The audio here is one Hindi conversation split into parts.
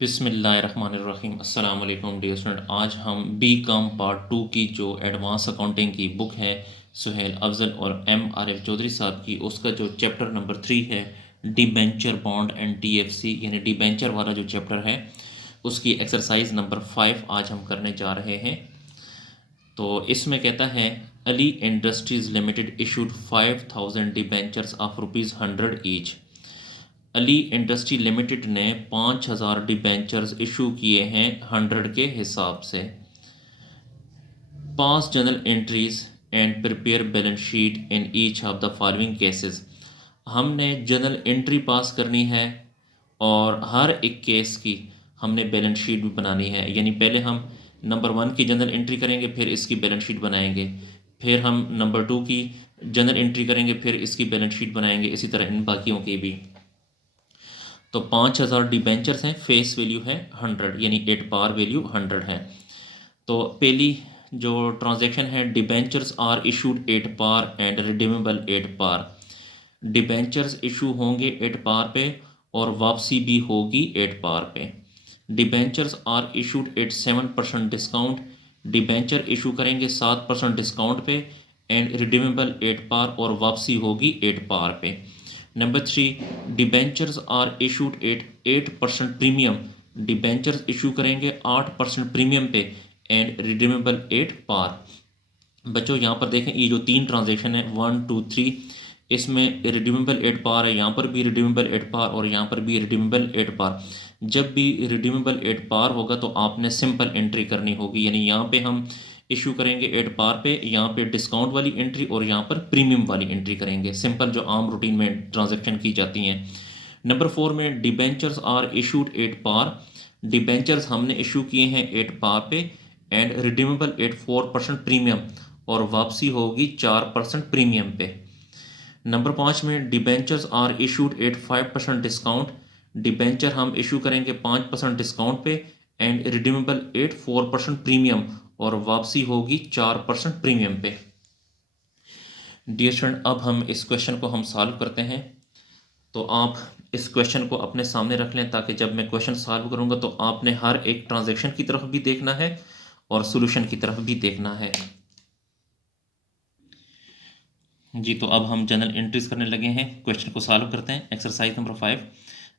बिस्मिल्लाहिर्रहमानिर्रहीम अस्सलाम वालेकुम डियर स्टूडेंट। आज हम बी.कॉम पार्ट 2 की जो एडवांस अकाउंटिंग की बुक है सुहेल अफजल और M.R.F चौधरी साहब की, उसका जो चैप्टर नंबर 3 है डिबेंचर बॉन्ड एंड DFC यानी डिबेंचर वाला जो चैप्टर है उसकी एक्सरसाइज नंबर 5 आज हम करने जा रहे हैं। तो इसमें कहता है Ali industries limited issued 5000 debentures of ₹100 each. Ali industry limited ने 5000 डिबेंचर्स इशू किए हैं 100 के हिसाब से। Pass journal entries and prepare balance sheet in each of the following cases. हमने जनरल एंट्री पास करनी है और हर एक केस की हमने बैलेंस शीट भी बनानी है। यानी पहले हम नंबर 1 की जनरल एंट्री करेंगे, फिर इसकी बैलेंस शीट बनाएंगे, फिर हम नंबर 2 की जनरल एंट्री करेंगे, फिर इसकी बैलेंस शीट बनाएंगे, इसी तरह इन बाकियों की भी। तो 5000 डिबेंचर्स हैं, फेस वैल्यू है 100 यानी एट पार वैल्यू 100 है। तो पहली जो ट्रांजैक्शन है, debentures are issued at par and redeemable at par. Debentures issue होंगे एट पार पे और वापसी भी होगी एट पार पे। Debentures are issued at 7% discount. Debenture issue करेंगे 7% डिस्काउंट पे एंड रिडीमेबल एट पार और वापसी होगी एट पार पे। Number 3, debentures are issued at 8% premium. Debentures issue करेंगे 8% प्रीमियम पे एंड रिडीमेबल एट पार। बच्चों यहाँ पर देखें, ये जो 3 ट्रांजेक्शन है 1 2 3, इसमें रिडीमेबल एट पार है, यहाँ पर भी रिडीमेबल एट पार और यहाँ पर भी रिडीमेबल एट पार। जब भी रिडीमेबल एट पार होगा तो आपने सिंपल एंट्री करनी होगी। यानी यहाँ पे हम इशू करेंगे एट पार पे, यहाँ पे डिस्काउंट वाली एंट्री और यहाँ पर प्रीमियम वाली एंट्री करेंगे, सिंपल जो आम रूटीन में ट्रांजेक्शन की जाती हैं। नंबर 4 में debentures are issued at par. Debentures हमने इशू किए हैं एट पार पे एंड रिडीमेबल एट 4% प्रीमियम और वापसी होगी 4% प्रीमियम पे। नंबर 5 में debentures are issued at 5% discount. Debenture हम इशू करेंगे 5% डिस्काउंट पे एंड रिडीमेबल एट 4% प्रीमियम और वापसी होगी 4% प्रीमियम पे। डियर स्टूडेंट, अब हम इस क्वेश्चन को हम सॉल्व करते हैं। तो आप इस क्वेश्चन को अपने सामने रख लें ताकि जब मैं क्वेश्चन सॉल्व करूंगा तो आपने हर एक ट्रांजैक्शन की तरफ भी देखना है और सॉल्यूशन की तरफ भी देखना है। जी, तो अब हम जनरल एंट्रीज करने लगे हैं। क्वेश्चन को सॉल्व करते हैं। एक्सरसाइज नंबर 5,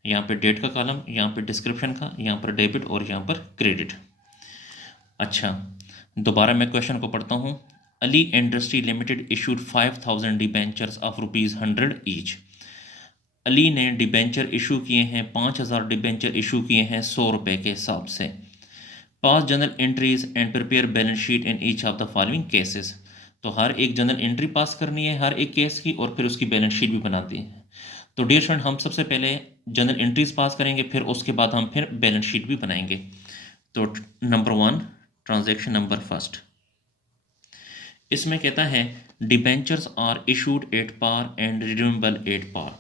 यहाँ पे डेट का कॉलम, यहाँ पे डिस्क्रिप्शन का, यहाँ पर डेबिट और यहाँ पर क्रेडिट। अच्छा, दोबारा मैं क्वेश्चन को पढ़ता हूँ। Ali industry limited issued 5000 debentures of ₹100 each. Ali ने डिबेंचर इशू किए हैं 5000 डिबेंचर इशू किए हैं 100 रुपये के हिसाब से। Pass journal entries and prepare balance sheet in each of the following cases. तो हर एक जनरल एंट्री पास करनी है हर एक केस की और फिर उसकी बैलेंस शीट भी बनाती है। तो डियर फ्रेंड, हम सबसे पहले जनरल एंट्रीज पास करेंगे, फिर उसके बाद हम फिर बैलेंस शीट भी बनाएंगे। तो नंबर 1, ट्रांजैक्शन नंबर फर्स्ट, इसमें कहता है debentures are issued at par and redeemable at par.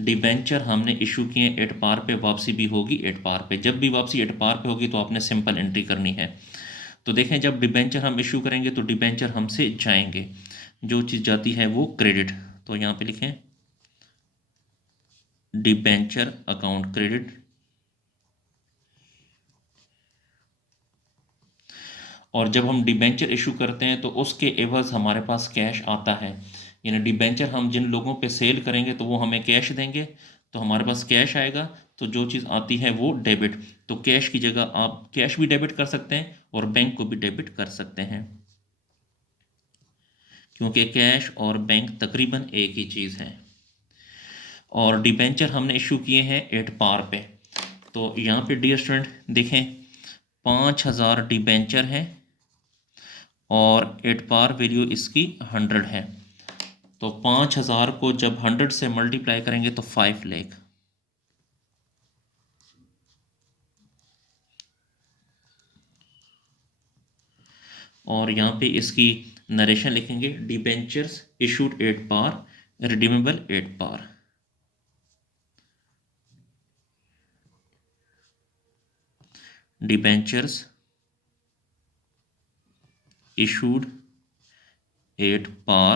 Debenture हमने इशू किए एट पार पे, वापसी भी होगी एट पार पे। जब भी वापसी एट पार पे होगी तो आपने सिंपल एंट्री करनी है। तो देखें, जब डिबेंचर हम इशू करेंगे तो डिबेंचर हमसे जाएंगे, जो चीज़ जाती है वो क्रेडिट। तो यहाँ पे लिखें डिबेंचर अकाउंट क्रेडिट। और जब हम डिबेंचर इशू करते हैं तो उसके एवज हमारे पास कैश आता है। यानी डिबेंचर हम जिन लोगों पे सेल करेंगे तो वो हमें कैश देंगे, तो हमारे पास कैश आएगा। तो जो चीज़ आती है वो डेबिट। तो कैश की जगह आप कैश भी डेबिट कर सकते हैं और बैंक को भी डेबिट कर सकते हैं, क्योंकि कैश और बैंक तकरीबन एक ही चीज़ है। और डिबेंचर हमने इशू किए हैं एट पार पे। तो यहाँ पे डियर स्टूडेंट देखें, 5000 डिबेंचर हैं और एट पार वैल्यू इसकी 100 है। तो 5000 को जब 100 से मल्टीप्लाई करेंगे तो 5 लाख। और यहाँ पे इसकी नरेशन लिखेंगे debentures issued at par, redeemable at par. Debentures issued at par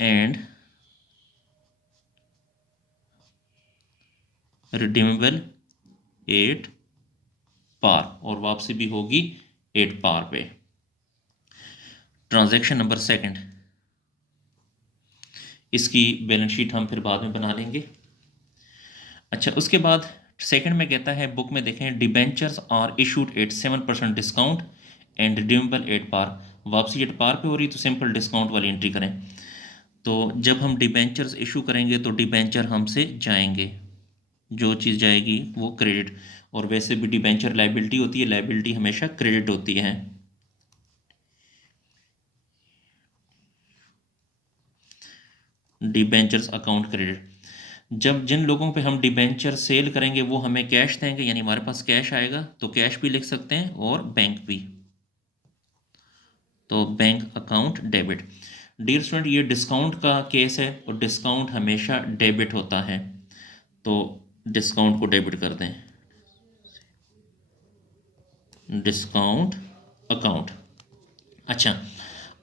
and redeemable at par, और वापसी भी होगी 8 पार पे। ट्रांजैक्शन नंबर सेकंड, इसकी बैलेंस शीट हम फिर बाद में बना लेंगे। अच्छा, उसके बाद सेकंड में कहता है, बुक में देखें, debentures are issued at 7% discount and redeemable at par. वापसी 8 पार पे हो रही तो सिंपल डिस्काउंट वाली एंट्री करें। तो जब हम डिबेंचर्स इशू करेंगे तो डिबेंचर हमसे जाएंगे, जो चीज़ जाएगी वो क्रेडिट, और वैसे भी डिबेंचर लाइबिलिटी होती है, लाइबिलिटी हमेशा क्रेडिट होती है। डिबेंचर्स अकाउंट क्रेडिट, जब जिन लोगों पे हम डिबेंचर सेल करेंगे वो हमें कैश देंगे, यानी हमारे पास कैश आएगा, तो कैश भी लिख सकते हैं और बैंक भी, तो bank account debit. Dear student, ये डिस्काउंट का केस है और डिस्काउंट हमेशा डेबिट होता है, तो डिस्काउंट को डेबिट कर दें, डिस्काउंट अकाउंट। अच्छा,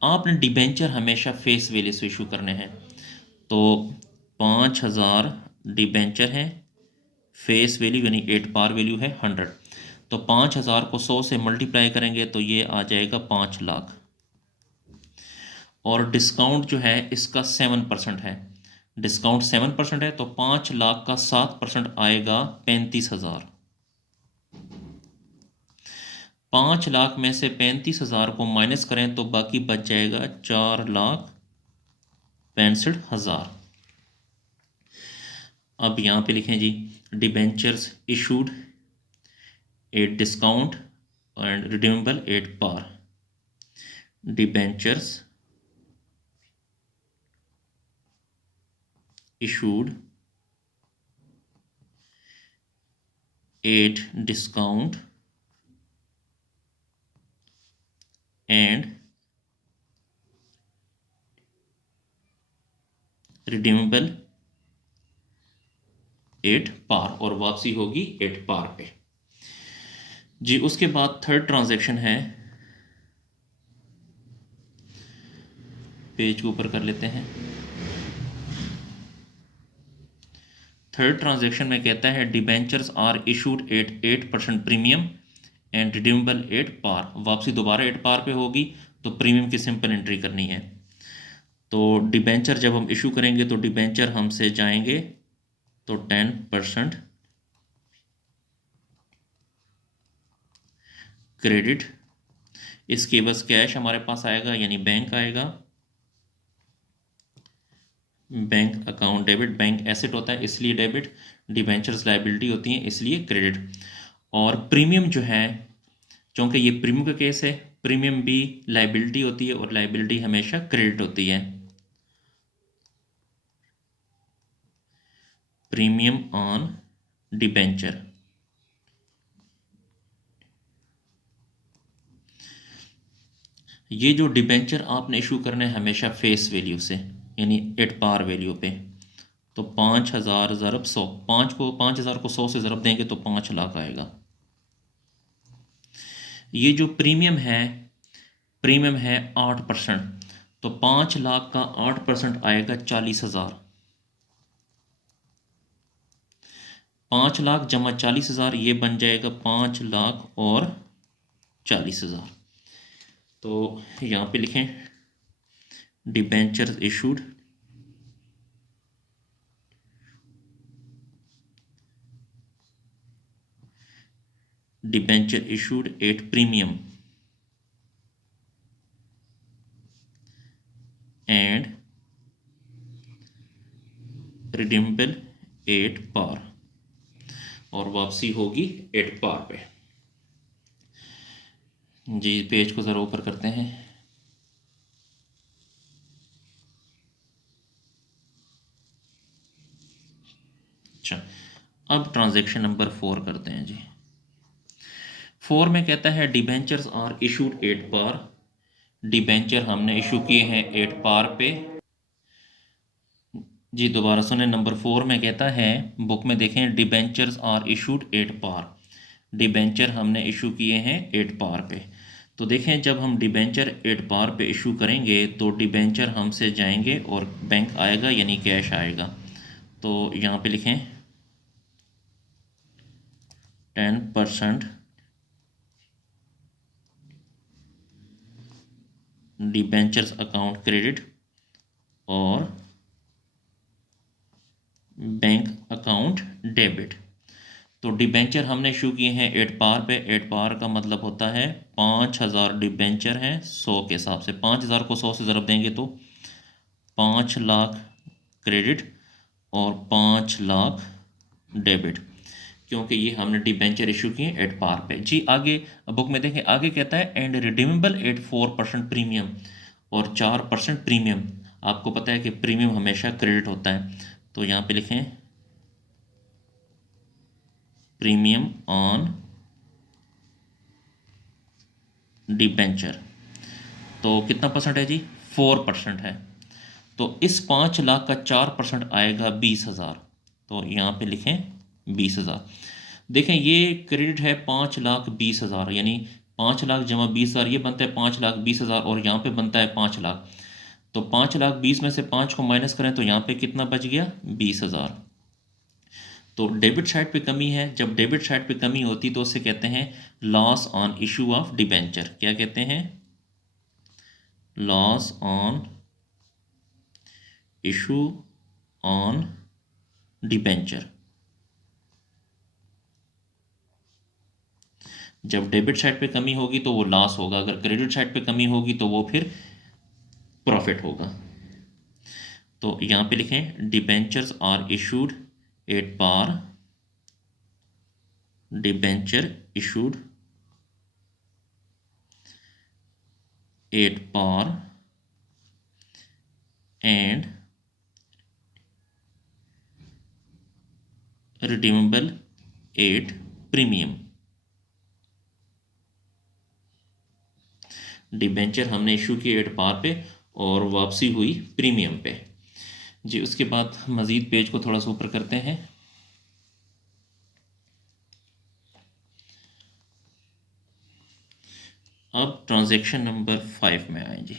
आपने डिबेंचर हमेशा फेस वैल्यू से इशू करने हैं, तो 5,000 डिबेंचर हैं, फेस वैल्यू यानी 8 पार वैल्यू है 100, तो 5,000 को 100 से मल्टीप्लाई करेंगे तो ये आ जाएगा 5 लाख, और डिस्काउंट जो है इसका 7% है, डिस्काउंट 7% है, तो 5 लाख का 7% आएगा 35,000। 5 लाख में से 35,000 को माइनस करें तो बाकी बच जाएगा 4,65,000। अब यहाँ पे लिखें जी, debentures issued at discount and redeemable at par, debentures issued at discount and redeemable at par, और वापसी होगी 8 पार पे जी। उसके बाद थर्ड ट्रांजैक्शन है, पेज के ऊपर कर लेते हैं। थर्ड ट्रांजैक्शन में कहता है, debentures are issued at 8% premium and redeemable at par. वापसी दोबारा 8 पार पे होगी, तो प्रीमियम की सिंपल एंट्री करनी है। तो डिबेंचर जब हम इशू करेंगे तो डिबेंचर हमसे जाएंगे, तो 10% क्रेडिट, इसके बस कैश हमारे पास आएगा, यानी बैंक आएगा, bank account debit, bank asset होता है इसलिए डेबिट, डिबेंचर्स लाइबिलिटी होती हैं इसलिए क्रेडिट। और प्रीमियम जो है, क्योंकि ये प्रीमियम का केस है, प्रीमियम भी लाइबिलिटी होती है और लाइबिलिटी हमेशा क्रेडिट होती है। प्रीमियम ऑन डिबेंचर, ये जो डिबेंचर आपने इशू करने हैं हमेशा फेस वैल्यू से, यानी 8 पार वैल्यू पे, तो 5,000 ज़रब 100, 5,000 को 100 से ज़रब देंगे तो 5 लाख आएगा। ये जो प्रीमियम है 8%, तो 5 लाख का 8% आएगा 40,000। 5 लाख जमा 40,000, ये बन जाएगा 5 लाख और 40,000। तो यहाँ पे लिखें, debenture issued at premium and redeemable at par, और वापसी होगी 8 पार पे जी। पेज को ज़रा ऊपर करते हैं। अच्छा, अब ट्रांजैक्शन नंबर 4 करते हैं जी। 4 में कहता है, debentures are issued 8 par, debenture हमने इशू किए हैं 8 पार पे जी। दोबारा सुने, नंबर 4 में कहता है, बुक में देखें, debentures are issued 8 par, debenture हमने इशू किए हैं 8 पार पे। तो देखें, जब हम डिबेंचर 8 पार पे इशू करेंगे तो डिबेंचर हमसे जाएंगे और बैंक आएगा, यानी कैश आएगा। तो यहाँ पे लिखें, 10% डिबेंचर्स अकाउंट क्रेडिट और बैंक अकाउंट डेबिट। तो डिबेंचर हमने इशू किए हैं 8 पार पे। 8 पार का मतलब होता है 5000 डिबेंचर हैं 100 के हिसाब से। 5000 को 100 से ज़रब देंगे तो 5 लाख क्रेडिट और 5 लाख डेबिट, क्योंकि ये हमने डिबेंचर इशू किए 8 पार पे। जी आगे बुक में देखें, आगे कहता है एंड रिडीमेबल एट 4% प्रीमियम, और 4% प्रीमियम। आपको पता है कि प्रीमियम हमेशा क्रेडिट होता है, तो यहाँ पे लिखें प्रीमियम ऑन डिबेंचर। तो कितना परसेंट है जी? 4% है। तो इस 5 लाख का 4% आएगा 20,000। तो यहाँ पे लिखें 20,000। देखें ये क्रेडिट है 5,20,000, यानी 5 लाख जमा 20,000, ये बनता है 5,20,000, और यहाँ पे बनता है 5 लाख। तो 5,20,000 में से 5 को माइनस करें तो यहाँ पे कितना बच गया? 20,000। तो डेबिट साइड पे कमी है। जब डेबिट साइड पे कमी होती तो उसे कहते हैं loss on issue of debenture. क्या कहते हैं? Loss on issue on debenture. जब डेबिट साइड पे कमी होगी तो वो लॉस होगा, अगर क्रेडिट साइड पे कमी होगी तो वो फिर प्रॉफिट होगा। तो यहाँ पे लिखें debentures are issued at par, debenture issued at par and redeemable at premium. Debenture हमने इशू किए 8 पार पे और वापसी हुई प्रीमियम पे। जी उसके बाद मज़ीद पेज को थोड़ा सा ऊपर करते हैं। अब ट्रांजैक्शन नंबर 5 में आए जी।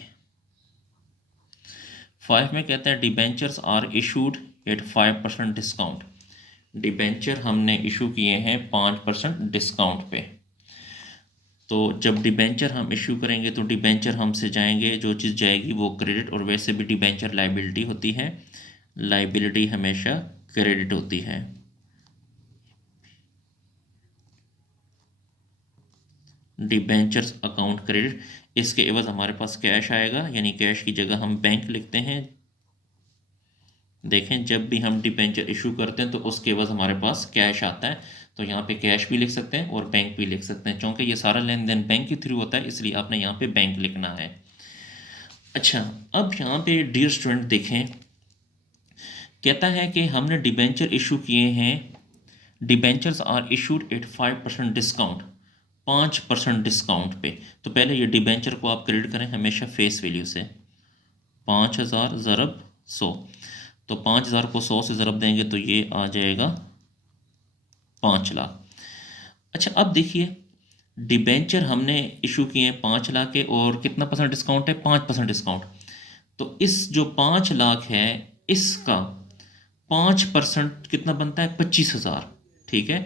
5 में कहते हैं debentures are issued at 5% discount. Debenture हमने इशू किए हैं 5% डिस्काउंट पे। तो जब डिबेंचर हम इशू करेंगे तो डिबेंचर हमसे जाएंगे, जो चीज़ जाएगी वो क्रेडिट, और वैसे भी डिबेंचर लाइबिलिटी होती है, लाइबिलिटी हमेशा क्रेडिट होती है। डिबेंचर्स अकाउंट क्रेडिट, इसके एवज हमारे पास कैश आएगा, यानी कैश की जगह हम बैंक लिखते हैं। देखें जब भी हम डिबेंचर इशू करते हैं तो उसके एवज हमारे पास कैश आता है, तो यहाँ पे कैश भी लिख सकते हैं और बैंक भी लिख सकते हैं। क्योंकि ये सारा लेन देन बैंक के थ्रू होता है, इसलिए आपने यहाँ पे बैंक लिखना है। अच्छा, अब यहाँ पे डियर स्टूडेंट देखें, कहता है कि हमने डिबेंचर इशू किए हैं, debentures are issued at 5% discount, 5% discount पे। तो पहले ये डिबेंचर को आप क्रेडिट करें हमेशा फेस वैल्यू से, 5,000 ज़रब 100। तो 5,000 को 100 से ज़रब देंगे तो ये आ जाएगा 5 लाख। अच्छा अब देखिए, डिबेंचर हमने इशू किए हैं 5 लाख के, और कितना परसेंट डिस्काउंट है? 5% डिस्काउंट। तो इस जो 5 लाख है इसका 5% कितना बनता है? 25,000। ठीक है,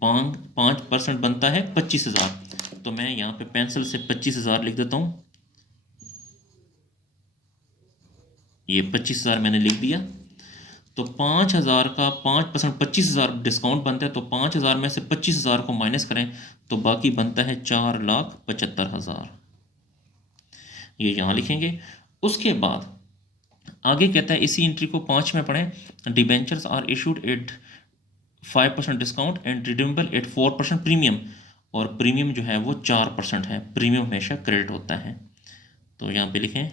5% बनता है 25,000। तो मैं यहाँ पे पेंसिल से 25,000 लिख देता हूँ। ये 25,000 मैंने लिख दिया। तो 5,000 का 5% 25,000 डिस्काउंट बनता है, तो 5,000 में से 25,000 को माइनस करें तो बाकी बनता है 4,75,000। ये यहाँ लिखेंगे। उसके बाद आगे कहता है, इसी एंट्री को 5 में पढ़ें, debentures are issued at 5% discount and redeemable at 4% premium, और प्रीमियम जो है वो 4% है। प्रीमियम हमेशा क्रेडिट होता है, तो यहाँ पे लिखें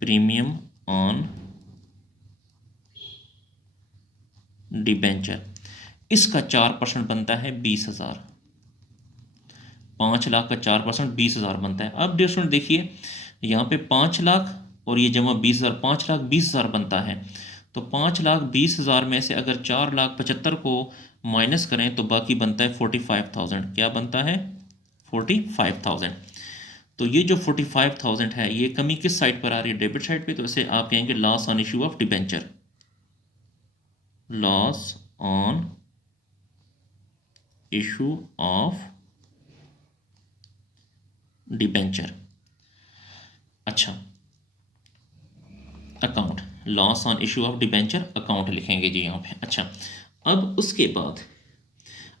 प्रीमियम ऑन डिबेंचर। इसका 4% बनता है 20,000। 5 लाख का 4% 20,000 बनता है। अब डियर स्टूडेंट देखिए, यहाँ पे 5 लाख और ये जमा 20,000, 5,20,000 बनता है। तो 5,20,000 में से अगर 4,75,000 को माइनस करें तो बाकी बनता है 45,000। क्या बनता है? 45,000। तो ये जो 45,000 है, ये कमी किस साइड पर आ रही है? डेबिट साइड पे। तो इसे आप कहेंगे loss on issue of debenture, loss on issue of debenture. अच्छा, account, loss on issue of debenture account लिखेंगे जी यहाँ पे। अच्छा, अब उसके बाद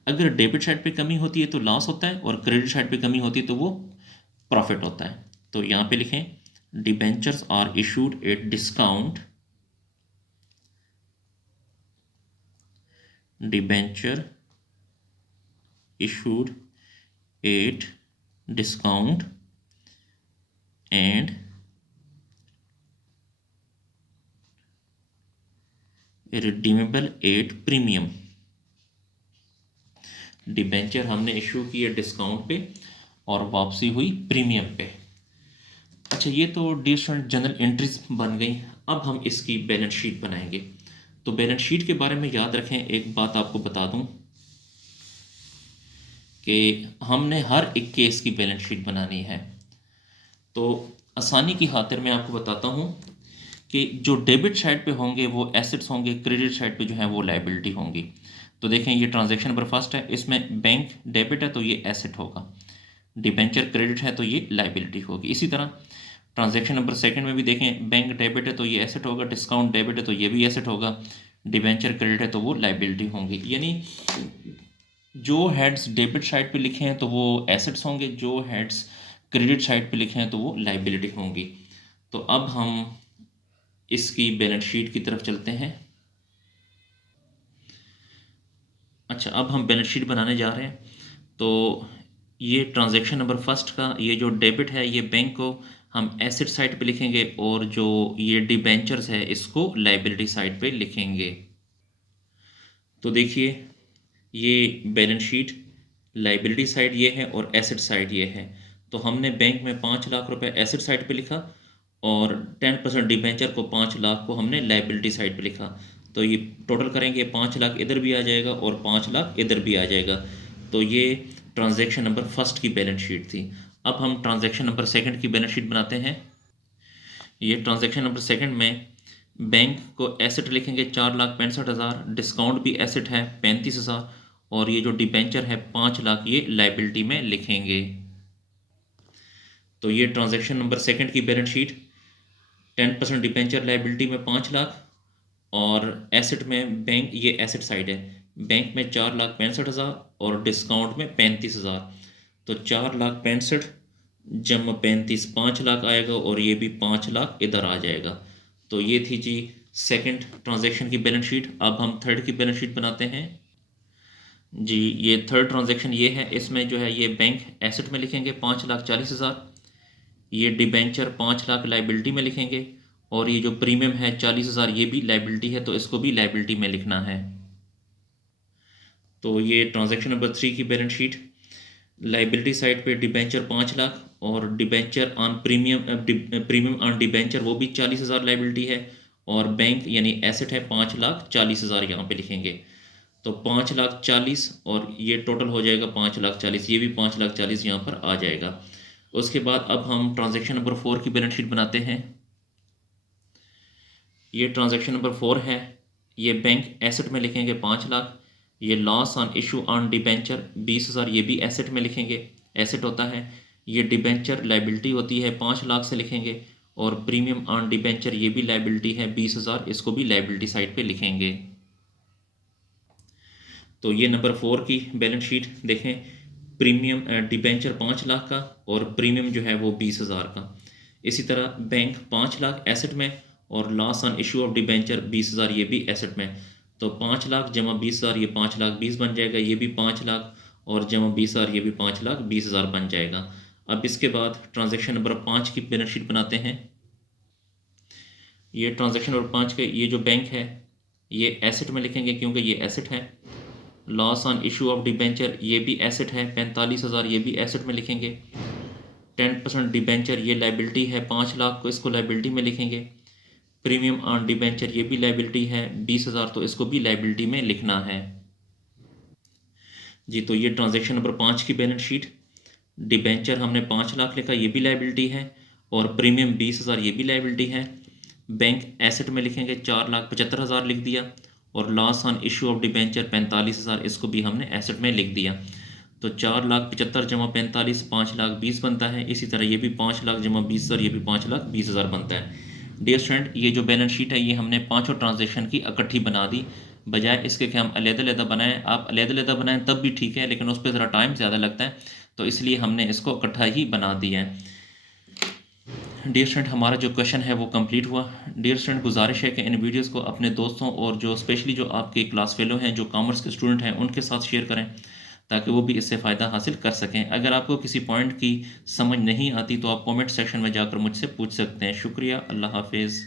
अगर डेबिट साइड पे कमी होती है तो लॉस होता है, और क्रेडिट साइड पे कमी होती है तो वो प्रॉफिट होता है। तो यहाँ पे लिखें debentures are issued at discount, debenture issued at discount and redeemable at premium। Debenture हमने इशू किए डिस्काउंट पे और वापसी हुई प्रीमियम पे। अच्छा, ये तो डियर स्टूडेंट जनरल एंट्रीज बन गई। अब हम इसकी बैलेंस शीट बनाएंगे। तो बैलेंस शीट के बारे में याद रखें, एक बात आपको बता दूं कि हमने हर एक केस की बैलेंस शीट बनानी है। तो आसानी की खातिर मैं आपको बताता हूँ कि जो डेबिट साइड पे होंगे वो एसेट्स होंगे, क्रेडिट साइड पे जो है वो लायबिलिटी होंगी। तो देखें, ये ट्रांजैक्शन नंबर फर्स्ट है, इसमें बैंक डेबिट है तो ये एसेट होगा, डिबेंचर क्रेडिट है तो ये लायबिलिटी होगी। इसी तरह ट्रांजैक्शन नंबर सेकंड में भी देखें, बैंक डेबिट है तो ये एसेट होगा, डिस्काउंट डेबिट है तो ये भी एसेट होगा, डिबेंचर क्रेडिट है तो वो लायबिलिटी होंगी। यानी जो हेड्स डेबिट साइड पे लिखे हैं तो वो एसेट्स होंगे, जो हेड्स क्रेडिट साइड पे लिखे हैं तो वो लायबिलिटी होंगी। तो अब हम इसकी बैलेंस शीट की तरफ चलते हैं। अच्छा, अब हम बैलेंस शीट बनाने जा रहे हैं। तो ये ट्रांजैक्शन नंबर फर्स्ट का ये जो डेबिट है ये बैंक को हम एसेट साइड पे लिखेंगे, और जो ये डिबेंचर्स है इसको लायबिलिटी साइड पे लिखेंगे। तो देखिए, ये बैलेंस शीट लायबिलिटी साइड ये है और एसेट साइड ये है। तो हमने बैंक में 5 लाख रुपए एसेट साइड पे लिखा, और 10% डिबेंचर को 5 लाख को हमने लायबिलिटी साइड पे लिखा। तो ये टोटल करेंगे, 5 लाख इधर भी आ जाएगा और 5 लाख इधर भी आ जाएगा। तो ये ट्रांजैक्शन नंबर फर्स्ट की बैलेंस शीट थी। अब हम ट्रांजैक्शन नंबर सेकंड की बैलेंस शीट बनाते हैं। ये ट्रांजैक्शन नंबर सेकंड में बैंक को एसेट लिखेंगे 4,65,000, डिस्काउंट भी एसेट है 35,000, और ये जो डिबेंचर है 5 लाख ये लायबिलिटी में लिखेंगे। तो ये ट्रांजैक्शन नंबर सेकंड की बैलेंस शीट, 10% डिबेंचर लायबिलिटी में 5 लाख, और एसेट में बैंक, ये एसेट साइड है, बैंक में 4,65,000 और डिस्काउंट में 35,000। तो 4,65,000 जमा 35, 5 लाख आएगा, और ये भी 5 लाख इधर आ जाएगा। तो ये थी जी सेकंड ट्रांजैक्शन की बैलेंस शीट। अब हम थर्ड की बैलेंस शीट बनाते हैं जी। ये थर्ड ट्रांजैक्शन ये है, इसमें जो है ये बैंक एसेट में लिखेंगे 5,40,000, ये डिबेंचर 5 लाख लायबिलिटी में लिखेंगे, और ये जो प्रीमियम है 40,000 ये भी लायबिलिटी है तो इसको भी लायबिलिटी में लिखना है। तो ये ट्रांजैक्शन नंबर 3 की बैलेंस शीट, लायबिलिटी साइड पे डिबेंचर 5 लाख, और debenture on premium on debenture वो भी 40,000 लायबिलिटी है, और बैंक यानी एसेट है 5,40,000 यहाँ पे लिखेंगे। तो 5,40,000 और ये टोटल हो जाएगा 5,40,000, ये भी 5,40,000 यहाँ पर आ जाएगा। उसके बाद अब हम ट्रांजैक्शन नंबर 4 की बैलेंस शीट बनाते हैं। ये ट्रांजैक्शन नंबर 4 है, ये बैंक एसेट में लिखेंगे 5 लाख, ये loss on issue on debenture 20,000 ये भी एसेट में लिखेंगे, एसेट होता है। ये डिबेंचर लायबिलिटी होती है 5 लाख से लिखेंगे, और प्रीमियम ऑन डिबेंचर ये भी लायबिलिटी है 20,000, इसको भी लायबिलिटी साइड पे लिखेंगे। तो ये नंबर 4 की बैलेंस शीट देखें, प्रीमियम डिबेंचर 5 लाख का और प्रीमियम जो है वो 20,000 का। इसी तरह बैंक 5 लाख एसेट में, और loss on issue of debenture 20,000 ये भी एसेट में। तो 5 लाख जमा 20,000 ये 5,20,000 बन जाएगा, ये भी 5 लाख और जमा 20,000 ये भी 5,20,000 बन जाएगा। अब इसके बाद ट्रांजैक्शन नंबर 5 की बैलेंस शीट बनाते हैं। ये ट्रांजैक्शन नंबर 5 के ये जो बैंक है ये एसेट में लिखेंगे क्योंकि ये एसेट है। Loss on issue of debenture ये भी एसेट है 45,000, ये भी एसेट में लिखेंगे। 10% डिबेंचर ये लायबिलिटी है 5 लाख को, इसको लायबिलिटी में लिखेंगे। प्रीमियम ऑन डिबेंचर ये भी लायबिलिटी है 20,000, तो इसको भी लायबिलिटी में लिखना है जी। तो ये ट्रांजैक्शन नंबर 5 की बैलेंस शीट, डिबेंचर हमने 5 लाख लिखा ये भी लायबिलिटी है, और प्रीमियम 20,000 ये भी लायबिलिटी है। बैंक एसेट में लिखेंगे 4,75,000 लिख दिया, और loss on issue of debenture 45,000, इसको भी हमने एसेट में लिख दिया। तो 4,75,000 जमा 45 5,20,000 बनता है। इसी तरह ये भी 5,00,000 जमा 20,000, ये भी 5,20,000 बनता है। डियर स्टूडेंट, ये जो बैलेंस शीट है ये हमने पाँचों ट्रांजेक्शन की इकट्ठी बना दी, बजाय इसके कि हम अलग-अलग बनाएं। आप अलग-अलग बनाएं तब भी ठीक है, लेकिन उस पर ज़रा टाइम ज़्यादा लगता है, तो इसलिए हमने इसको इकट्ठा ही बना दिया है। डियर स्टूडेंट, हमारा जो क्वेश्चन है वो कंप्लीट हुआ। डियर स्टूडेंट, गुजारिश है कि इन वीडियोस को अपने दोस्तों और जो स्पेशली जो आपके क्लास फेलो हैं, जो कॉमर्स के स्टूडेंट हैं, उनके साथ शेयर करें, ताकि वो भी इससे फ़ायदा हासिल कर सकें। अगर आपको किसी पॉइंट की समझ नहीं आती तो आप कमेंट सेक्शन में जाकर मुझसे पूछ सकते हैं। शुक्रिया, अल्लाह हाफिज़।